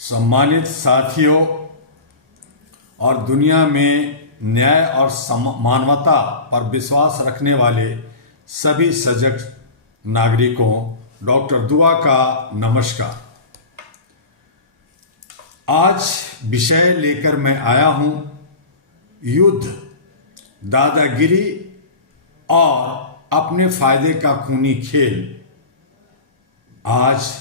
सम्मानित साथियों और दुनिया में न्याय और मानवता पर विश्वास रखने वाले सभी सजग नागरिकों, डॉक्टर दुआ का नमस्कार। आज विषय लेकर मैं आया हूं युद्ध, दादागिरी और अपने फायदे का खूनी खेल। आज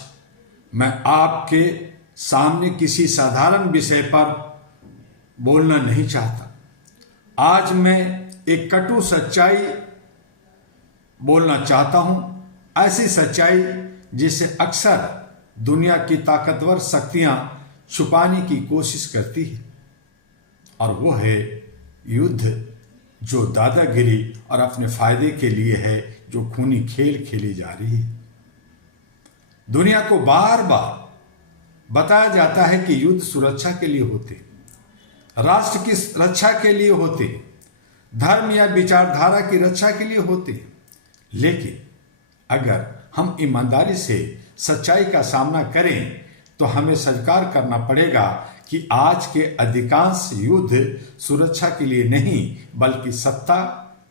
मैं आपके सामने किसी साधारण विषय पर बोलना नहीं चाहता। आज मैं एक कटु सच्चाई बोलना चाहता हूं, ऐसी सच्चाई जिसे अक्सर दुनिया की ताकतवर शक्तियां छुपाने की कोशिश करती है, और वो है युद्ध, जो दादागिरी और अपने फायदे के लिए है, जो खूनी खेल खेली जा रही है। दुनिया को बार बार बताया जाता है कि युद्ध सुरक्षा के लिए होते, राष्ट्र की रक्षा के लिए होते, धर्म या विचारधारा की रक्षा के लिए होते। लेकिन अगर हम ईमानदारी से सच्चाई का सामना करें तो हमें स्वीकार करना पड़ेगा कि आज के अधिकांश युद्ध सुरक्षा के लिए नहीं, बल्कि सत्ता,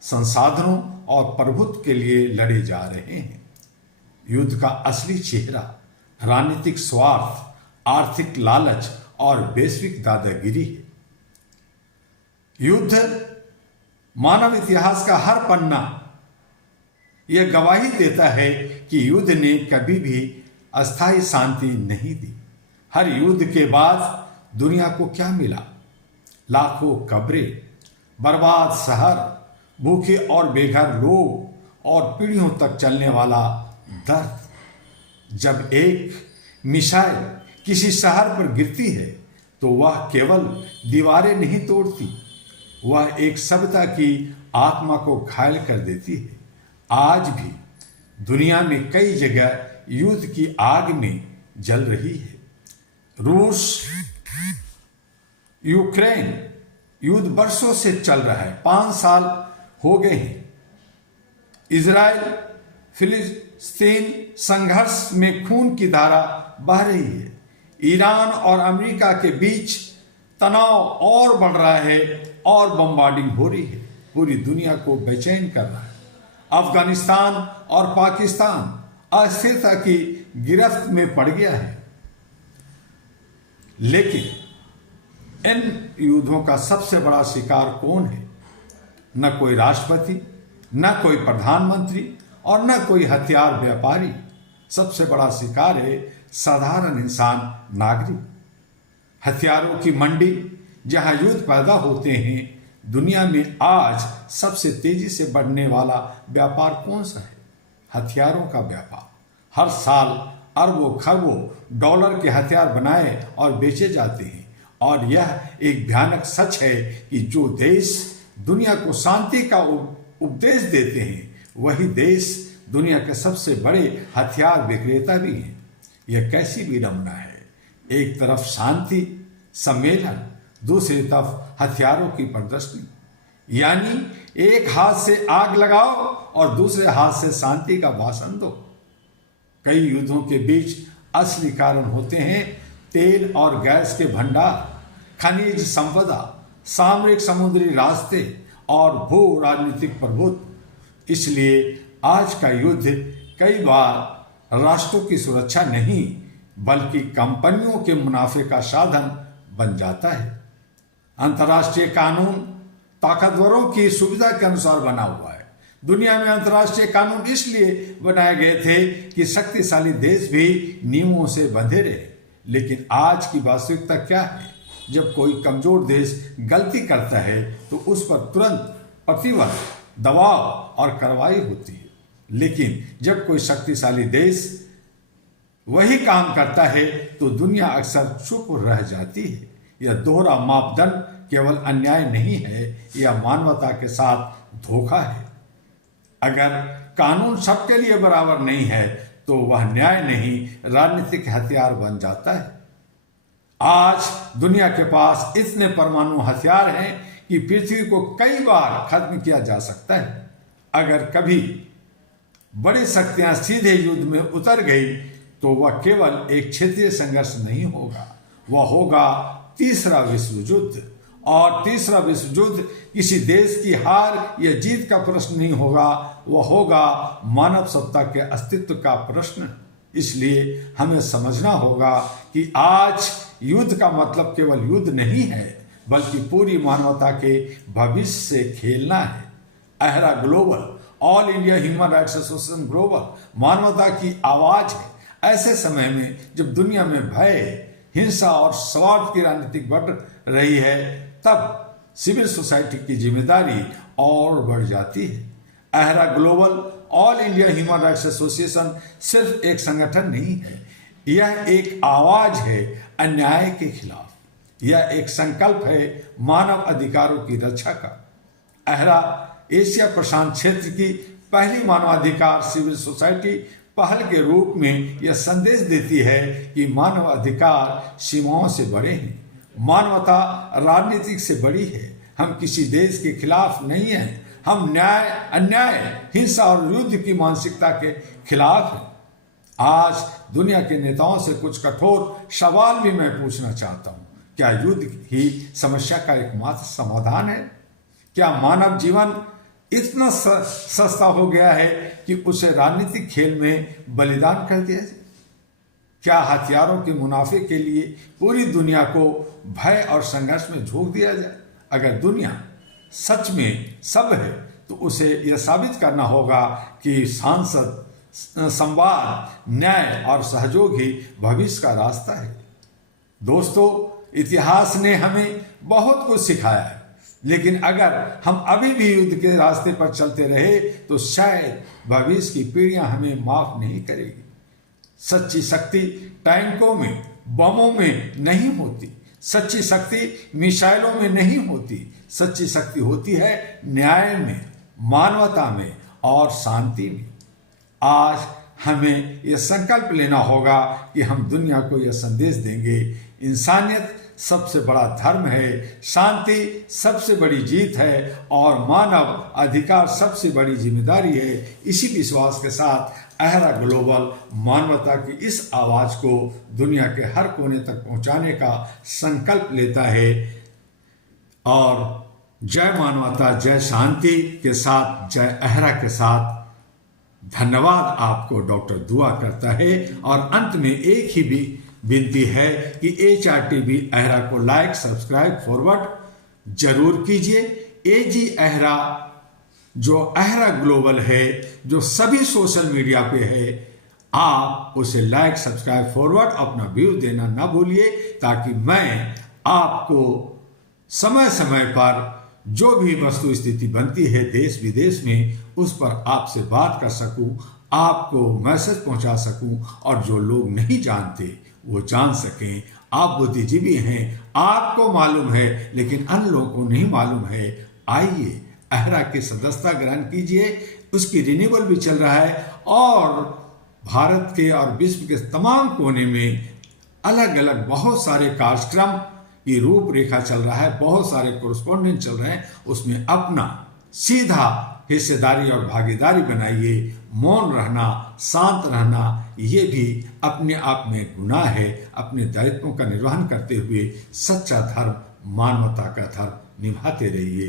संसाधनों और प्रभुत्व के लिए लड़े जा रहे हैं। युद्ध का असली चेहरा राजनीतिक स्वार्थ, आर्थिक लालच और वैश्विक दादागिरी है। युद्ध मानव इतिहास का हर पन्ना यह गवाही देता है कि युद्ध ने कभी भी अस्थायी शांति नहीं दी। हर युद्ध के बाद दुनिया को क्या मिला? लाखों कब्रें, बर्बाद शहर, भूखे और बेघर लोग और पीढ़ियों तक चलने वाला दर्द। जब एक मिसाइल किसी शहर पर गिरती है तो वह केवल दीवारें नहीं तोड़ती, वह एक सभ्यता की आत्मा को घायल कर देती है। आज भी दुनिया में कई जगह युद्ध की आग में जल रही है। रूस यूक्रेन युद्ध वर्षों से चल रहा है, 5 साल हो गए हैं। इजराइल फिलिस्तीन संघर्ष में खून की धारा बह रही है। ईरान और अमेरिका के बीच तनाव और बढ़ रहा है और बमबार्डिंग हो रही है, पूरी दुनिया को बेचैन कर रहा है। अफगानिस्तान और पाकिस्तान अस्थिरता की गिरफ्त में पड़ गया है। लेकिन इन युद्धों का सबसे बड़ा शिकार कौन है? न कोई राष्ट्रपति, न कोई प्रधानमंत्री और न कोई हथियार व्यापारी। सबसे बड़ा शिकार है साधारण इंसान, नागरिक। हथियारों की मंडी जहां युद्ध पैदा होते हैं। दुनिया में आज सबसे तेजी से बढ़ने वाला व्यापार कौन सा है? हथियारों का व्यापार। हर साल अरबों खरबों डॉलर के हथियार बनाए और बेचे जाते हैं। और यह एक भयानक सच है कि जो देश दुनिया को शांति का उपदेश देते हैं, वही देश दुनिया के सबसे बड़े हथियार विक्रेता भी हैं। यह कैसी विडंबना है! एक तरफ शांति सम्मेलन, दूसरी तरफ हथियारों की प्रदर्शनी। यानी एक हाथ से आग लगाओ और दूसरे हाथ से शांति का भाषण दो। कई युद्धों के बीच असली कारण होते हैं तेल और गैस के भंडार, खनिज संपदा, सामरिक समुद्री रास्ते और भू राजनीतिक प्रभुत्व। इसलिए आज का युद्ध कई बार राष्ट्रों की सुरक्षा नहीं, बल्कि कंपनियों के मुनाफे का साधन बन जाता है। अंतर्राष्ट्रीय कानून ताकतवरों की सुविधा के अनुसार बना हुआ है। दुनिया में अंतर्राष्ट्रीय कानून इसलिए बनाए गए थे कि शक्तिशाली देश भी नियमों से बंधे रहे। लेकिन आज की वास्तविकता क्या है? जब कोई कमजोर देश गलती करता है तो उस पर तुरंत प्रतिबंध, दबाव और कार्रवाई होती है। लेकिन जब कोई शक्तिशाली देश वही काम करता है तो दुनिया अक्सर चुप रह जाती है। यह दोहरा मापदंड केवल अन्याय नहीं है, यह मानवता के साथ धोखा है। अगर कानून सबके लिए बराबर नहीं है तो वह न्याय नहीं, राजनीतिक हथियार बन जाता है। आज दुनिया के पास इतने परमाणु हथियार हैं कि पृथ्वी को कई बार खत्म किया जा सकता है। अगर कभी बड़ी शक्तियां सीधे युद्ध में उतर गई तो वह केवल एक क्षेत्रीय संघर्ष नहीं होगा, वह होगा तीसरा विश्व युद्ध। और तीसरा विश्व युद्ध किसी देश की हार या जीत का प्रश्न नहीं होगा, वह होगा मानव सत्ता के अस्तित्व का प्रश्न। इसलिए हमें समझना होगा कि आज युद्ध का मतलब केवल युद्ध नहीं है, बल्कि पूरी मानवता के भविष्य से खेलना है। अहरा global, all India human rights association global मानवता की आवाज है। ऐसे समय में जब दुनिया में भय, हिंसा और स्वार्थ की राजनीति बढ़ रही है, तब सिविल सोसाइटी की जिम्मेदारी और बढ़ जाती है। अहरा global, all India human rights association सिर्फ एक संगठन नहीं है, यह एक आवाज है अन्याय के खिलाफ। यह एक संकल्प है मानव अधिकारों की रक्षा का। अहरा एशिया प्रशांत क्षेत्र की पहली मानवाधिकार सिविल सोसाइटी पहल के रूप में यह संदेश देती है कि मानव अधिकार सीमाओं से बड़े हैं, मानवता राजनीतिक से बड़ी है। हम किसी देश के खिलाफ नहीं हैं, हम न्याय, अन्याय, हिंसा और युद्ध की मानसिकता के खिलाफ हैं। आज दुनिया के नेताओं से कुछ कठोर सवाल भी मैं पूछना चाहता हूं। क्या युद्ध ही समस्या का एकमात्र समाधान है? क्या मानव जीवन इतना सस्ता हो गया है कि उसे राजनीतिक खेल में बलिदान कर दिया जाए? क्या हथियारों के मुनाफे के लिए पूरी दुनिया को भय और संघर्ष में झोंक दिया जाए? अगर दुनिया सच में सब है तो उसे यह साबित करना होगा कि सांसद, संवाद, न्याय और सहयोग ही भविष्य का रास्ता है। दोस्तों, इतिहास ने हमें बहुत कुछ सिखाया है, लेकिन अगर हम अभी भी युद्ध के रास्ते पर चलते रहे तो शायद भविष्य की पीढ़ियां हमें माफ नहीं करेगी। सच्ची शक्ति टैंकों में, बमों में नहीं होती। सच्ची शक्ति मिसाइलों में नहीं होती। सच्ची शक्ति होती है न्याय में, मानवता में और शांति में। आज हमें यह संकल्प लेना होगा कि हम दुनिया को यह संदेश देंगे, इंसानियत सबसे बड़ा धर्म है, शांति सबसे बड़ी जीत है और मानव अधिकार सबसे बड़ी जिम्मेदारी है। इसी विश्वास के साथ अहरा ग्लोबल मानवता की इस आवाज को दुनिया के हर कोने तक पहुंचाने का संकल्प लेता है। और जय मानवता, जय शांति के साथ, जय अहरा के साथ धन्यवाद आपको डॉक्टर दुआ करता है। और अंत में एक ही भी विनती है कि HRTV अहरा को लाइक, सब्सक्राइब, फॉरवर्ड जरूर कीजिए। AG अहरा जो अहरा ग्लोबल है, जो सभी सोशल मीडिया पे है, आप उसे लाइक, सब्सक्राइब, फॉरवर्ड अपना व्यू देना ना भूलिए, ताकि मैं आपको समय समय पर जो भी वस्तु स्थिति बनती है देश विदेश में, उस पर आपसे बात कर सकूं, आपको मैसेज पहुंचा सकूं और जो लोग नहीं जानते वो जान सकें। आप बुद्धिजीवी हैं, आपको मालूम है, लेकिन अन्य लोगों को नहीं मालूम है। आइए अहरा की सदस्यता ग्रहण कीजिए। उसकी रिन्यूअल भी चल रहा है और भारत के और विश्व के तमाम कोने में अलग अलग बहुत सारे कार्यक्रम की रूपरेखा चल रहा है, बहुत सारे कोरेस्पोंडेंट चल रहे हैं। उसमें अपना सीधा हिस्सेदारी और भागीदारी बनाइए। मौन रहना, शांत रहना, ये भी अपने आप में गुनाह है। अपने दायित्वों का निर्वहन करते हुए सच्चा धर्म, मानवता का धर्म निभाते रहिए।